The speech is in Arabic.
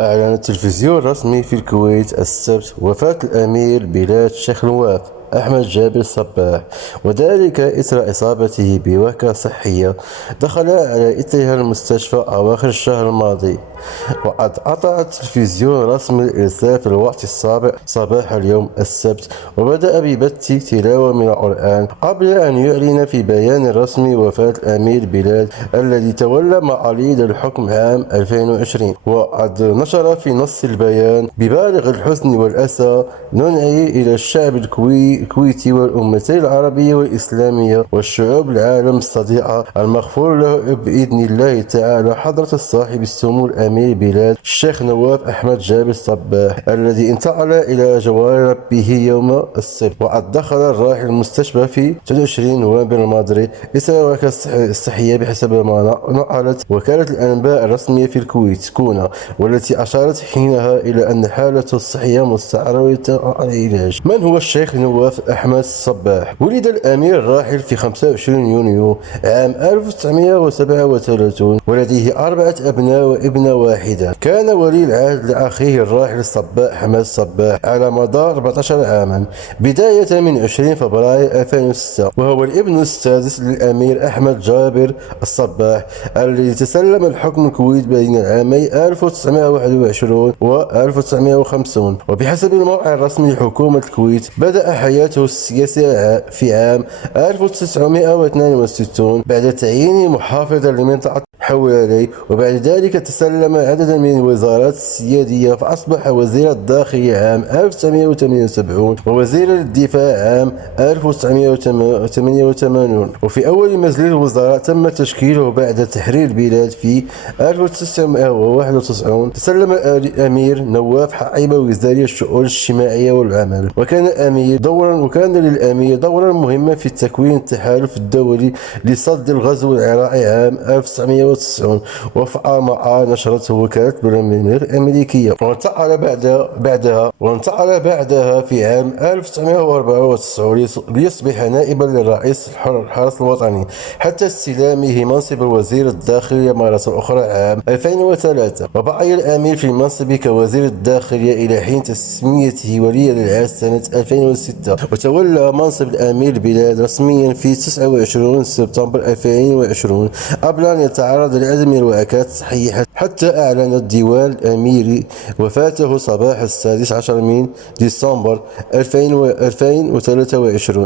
أعلن التلفزيون الرسمي في الكويت السبت وفاة الأمير بلاد الشيخ نواف أحمد جابر الصباح، وذلك إثر إصابته بوهكة صحية دخل على إثرها المستشفى أواخر الشهر الماضي. وقد أطلع التلفزيون الرسمي الإرسال في الوقت السابع صباح اليوم السبت، وبدأ ببث تلاوة من القرآن قبل أن يعلن في بيان رسمي وفاة الأمير بلال الذي تولى مقاليد الحكم عام 2020. وقد نشر في نص البيان: ببالغ الحزن والأسى ننعي إلى الشعب الكويتي والأمتين العربية والإسلامية والشعوب العالم الصديقة المغفور له بإذن الله تعالى حضرة الصاحب السمو الأمير بلاد الشيخ نواف أحمد جابر الصباح الذي انتقل إلى جوار ربه يوم السبت. وقد دخل الراحل المستشفى في 29 نوفمبر الماضي إثر وهكة الصحية بحسب ما نقلت وكالة الأنباء الرسمية في الكويت كونا، والتي أشارت حينها إلى أن حالته الصحية مستعرة على العلاج. من هو الشيخ نواف أحمد الصباح؟ ولد الأمير الراحل في 25 يونيو عام 1937 ولديه 4 أبناء وابنة واحدة. كان ولي العهد لأخيه الراحل الصباح أحمد الصباح على مدار 14 عاما بداية من 20 فبراير 2006، وهو الابن السادس للأمير أحمد جابر الصباح الذي تسلم الحكم الكويت بين العامي 1921 و 1950. وبحسب الموقع الرسمي لحكومة الكويت بدأ حياته السياسية في عام 1962 بعد تعيينه محافظا لمنطقة حوالي، وبعد ذلك تسلم عددا من الوزارات السيادية فأصبح وزير الداخلية عام 1978 ووزير الدفاع عام 1988. وفي أول مجلس الوزراء تم تشكيله بعد تحرير البلاد في 1991. تسلم الأمير نواف حقيبة وزاري الشؤون الاجتماعية والعمل، وكان للأمير دورا مهما في تكوين التحالف الدولي لصد الغزو العراقي عام 1990 وفق ما نشرته وكالة بلومبرج الأمريكية. وانتقل بعدها في عام 1994 ليصبح نائبا للرئيس الحرس الوطني حتى استلامه منصب وزير الداخلية مرة أخرى عام 2003. وبقي الأمير في المنصب كوزير الداخلية إلى حين تسميته وليا للعهد سنة 2006، وتولى منصب الأمير البلاد رسميا في 29 سبتمبر 2020 قبل أن يتعرض لعدم من الوعكات الصحية حتى أعلن الديوان الأميري وفاته صباح 16 من ديسمبر 2023.